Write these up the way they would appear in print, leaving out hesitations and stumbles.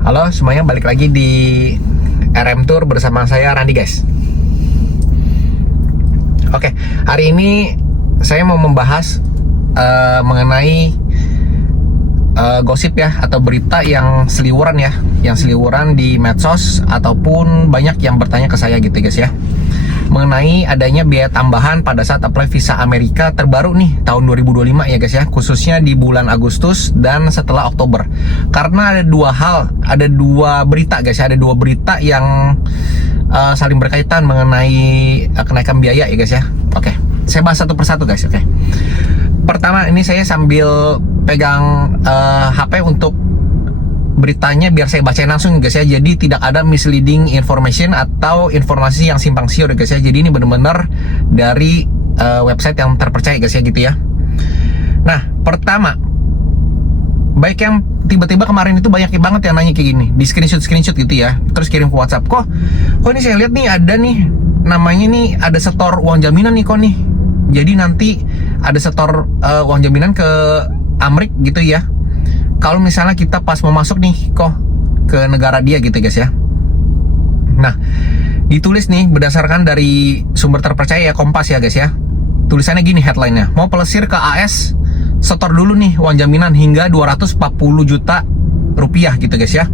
Halo semuanya, balik lagi di RM Tour bersama saya Randy guys. Oke, hari ini saya mau membahas mengenai gosip ya, atau berita yang seliwuran ya, yang seliwuran di medsos ataupun banyak yang bertanya ke saya gitu guys ya, mengenai adanya biaya tambahan pada saat apply visa Amerika terbaru nih tahun 2025 ya guys ya, khususnya di bulan Agustus dan setelah Oktober. Karena ada dua berita guys ya, ada dua berita yang saling berkaitan mengenai kenaikan biaya ya guys ya. Oke, saya bahas satu persatu guys. Oke, pertama ini saya sambil pegang HP untuk beritanya biar saya bacain langsung guys ya, jadi tidak ada misleading information atau informasi yang simpang siur guys ya. Jadi ini benar-benar dari website yang terpercaya guys ya gitu ya. Nah, pertama, baik yang tiba-tiba kemarin itu banyak banget yang nanya kayak gini, di screenshot gitu ya, terus kirim ke WhatsApp, kok ini saya lihat nih ada nih namanya nih ada setor uang jaminan nih kok nih, jadi nanti ada setor uang jaminan ke Amrik gitu ya, kalau misalnya kita pas mau masuk nih kok ke negara dia gitu guys ya. Nah, ditulis nih berdasarkan dari sumber terpercaya ya, Kompas ya guys ya. Tulisannya gini headline-nya, mau pelesir ke AS setor dulu nih uang jaminan hingga 240 juta rupiah gitu guys ya.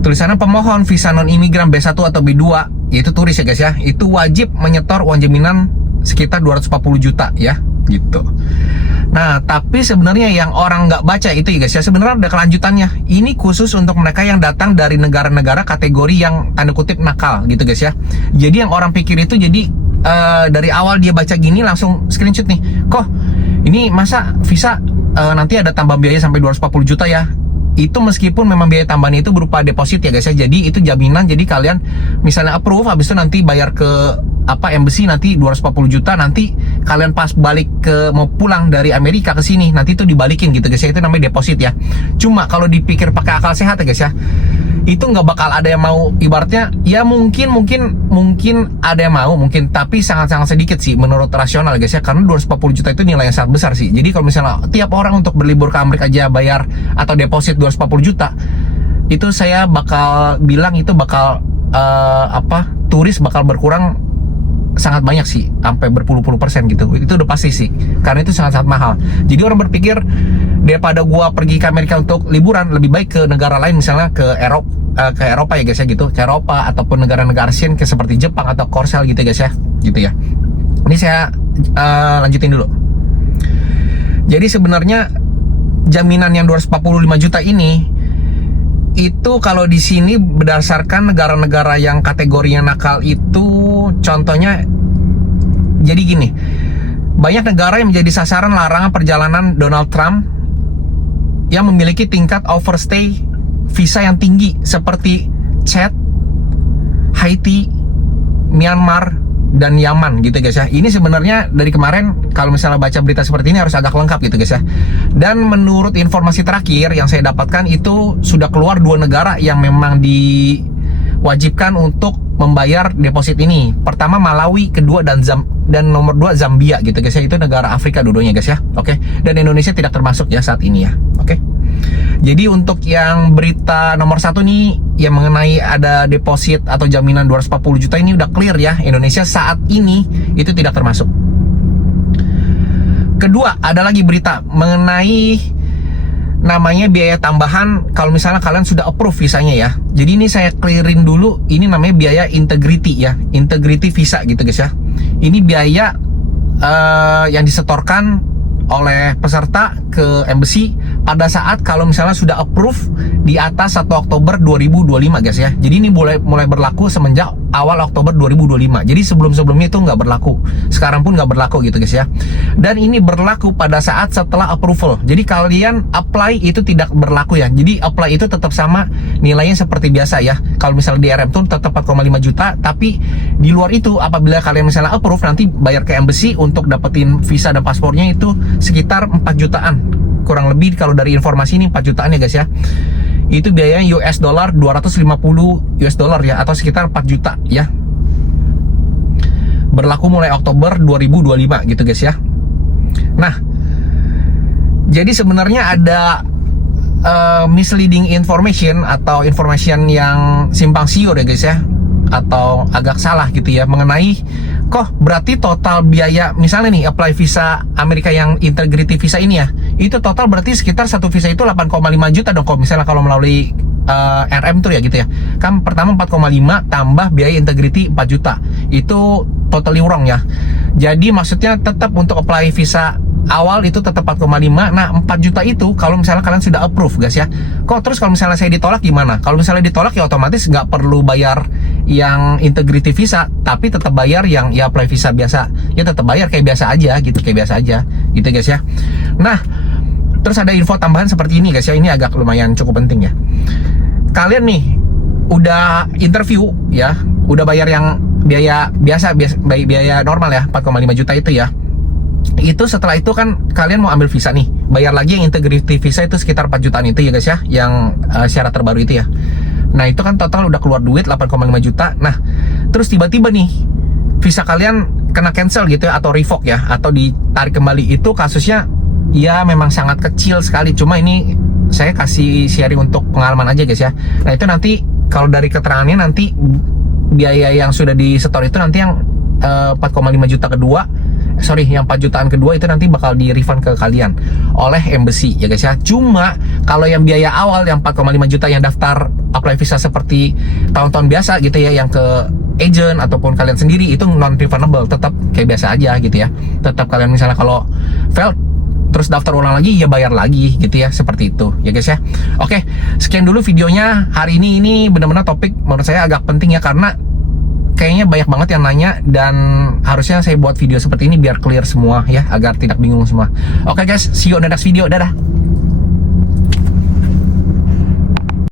Tulisannya pemohon visa non-imigran B1 atau B2, yaitu turis ya guys ya, itu wajib menyetor uang jaminan sekitar 240 juta ya gitu. Nah, tapi sebenarnya yang orang nggak baca itu ya guys ya, sebenarnya ada kelanjutannya. Ini khusus untuk mereka yang datang dari negara-negara kategori yang tanda kutip nakal gitu guys ya. Jadi yang orang pikir itu, jadi dari awal dia baca gini langsung screenshot nih, kok ini masa visa nanti ada tambah biaya sampai 240 juta ya. Itu meskipun memang biaya tambahan itu berupa deposit ya guys ya, jadi itu jaminan. Jadi kalian misalnya approve, habis itu nanti bayar ke embassy nanti 240 juta, nanti kalian pas balik ke mau pulang dari Amerika ke sini nanti itu dibalikin gitu guys ya, itu namanya deposit ya. Cuma kalau dipikir pakai akal sehat ya guys ya, itu nggak bakal ada yang mau, ibaratnya ya mungkin ada yang mau mungkin, tapi sangat-sangat sedikit sih menurut rasional guys ya, karena 240 juta itu nilai yang sangat besar sih. Jadi kalau misalnya tiap orang untuk berlibur ke Amerika aja bayar atau deposit 240 juta, itu saya bakal bilang itu bakal turis bakal berkurang sangat banyak sih, sampai berpuluh-puluh persen gitu. Itu udah pasti sih, karena itu sangat-sangat mahal. Jadi orang berpikir daripada gua pergi ke Amerika untuk liburan, lebih baik ke negara lain, misalnya ke Eropa ya guys ya gitu, ke Eropa ataupun negara-negara ASEAN kayak seperti Jepang atau Korsel gitu guys ya, gitu ya. Ini saya lanjutin dulu. Jadi sebenarnya jaminan yang 245 juta ini itu kalau di sini berdasarkan negara-negara yang kategorinya nakal itu, contohnya jadi gini, banyak negara yang menjadi sasaran larangan perjalanan Donald Trump yang memiliki tingkat overstay visa yang tinggi seperti Chad, Haiti, Myanmar, dan Yaman gitu guys ya. Ini sebenarnya dari kemarin kalau misalnya baca berita seperti ini harus agak lengkap gitu guys ya. Dan menurut informasi terakhir yang saya dapatkan itu sudah keluar dua negara yang memang diwajibkan untuk membayar deposit ini. Pertama Malawi, kedua dan nomor 2 Zambia gitu guys ya. Itu negara Afrika dua-duanya guys ya. Oke. Dan Indonesia tidak termasuk ya saat ini ya. Oke. Jadi untuk yang berita nomor 1 nih yang mengenai ada deposit atau jaminan 240 juta ini udah clear ya, Indonesia saat ini itu tidak termasuk. Kedua, ada lagi berita mengenai namanya biaya tambahan kalau misalnya kalian sudah approve visanya ya. Jadi ini saya clearin dulu, ini namanya biaya integrity ya, integrity visa gitu guys ya. Ini biaya yang disetorkan oleh peserta ke embassy pada saat kalau misalnya sudah approve di atas 1 Oktober 2025 guys ya. Jadi ini mulai berlaku semenjak awal Oktober 2025. Jadi sebelum-sebelumnya itu nggak berlaku, sekarang pun nggak berlaku gitu guys ya. Dan ini berlaku pada saat setelah approval. Jadi kalian apply itu tidak berlaku ya. Jadi apply itu tetap sama nilainya seperti biasa ya. Kalau misalnya di RM Tour tetap 4,5 juta, tapi di luar itu apabila kalian misalnya approve, nanti bayar ke embassy untuk dapetin visa dan paspornya itu sekitar 4 jutaan. Kurang lebih kalau dari informasi ini 4 jutaan ya guys ya. Itu biayanya US dollar 250 US dollar ya, atau sekitar 4 juta ya. Berlaku mulai Oktober 2025 gitu guys ya. Nah, jadi sebenarnya ada misleading information atau information yang simpang siur ya guys ya, atau agak salah gitu ya mengenai kok berarti total biaya misalnya nih apply visa Amerika yang integrity visa ini ya, itu total berarti sekitar satu visa itu 8,5 juta dong kalau misalnya kalau melalui RM tuh ya gitu ya. Kan pertama 4,5 tambah biaya integrity 4 juta. Itu totally wrong ya. Jadi maksudnya tetap untuk apply visa awal itu tetap 4,5. Nah 4 juta itu kalau misalnya kalian sudah approve guys ya. Kok terus kalau misalnya saya ditolak gimana? Kalau misalnya ditolak ya otomatis nggak perlu bayar yang integrity visa, tapi tetap bayar yang ya apply visa biasa. Ya tetap bayar kayak biasa aja gitu, kayak biasa aja gitu guys ya. Nah terus ada info tambahan seperti ini guys ya, ini agak lumayan cukup penting ya. Kalian nih udah interview ya, udah bayar yang biaya biasa biaya normal ya 4,5 juta itu ya. Itu setelah itu kan kalian mau ambil visa nih, bayar lagi yang integrity visa itu sekitar 4 jutaan itu ya guys ya, yang syarat terbaru itu ya. Nah itu kan total udah keluar duit 8,5 juta. Nah terus tiba-tiba nih visa kalian kena cancel gitu ya, atau revoke ya, atau ditarik kembali. Itu kasusnya ya memang sangat kecil sekali, cuma ini saya kasih sharing untuk pengalaman aja guys ya. Nah itu nanti kalau dari keterangannya nanti biaya yang sudah disetor itu nanti yang 4,5 juta kedua, yang 4 jutaan kedua itu nanti bakal di refund ke kalian oleh embassy ya guys ya. Cuma kalau yang biaya awal yang 4,5 juta yang daftar apply visa seperti tahun-tahun biasa gitu ya, yang ke agent ataupun kalian sendiri, itu non refundable, tetap kayak biasa aja gitu ya. Tetap kalian misalnya kalau failed terus daftar ulang lagi ya bayar lagi gitu ya, seperti itu ya guys ya. Oke, sekian dulu videonya hari ini. Ini benar-benar topik menurut saya agak penting ya, karena kayaknya banyak banget yang nanya dan harusnya saya buat video seperti ini biar clear semua ya, agar tidak bingung semua. Oke guys, see you on the next video, dadah.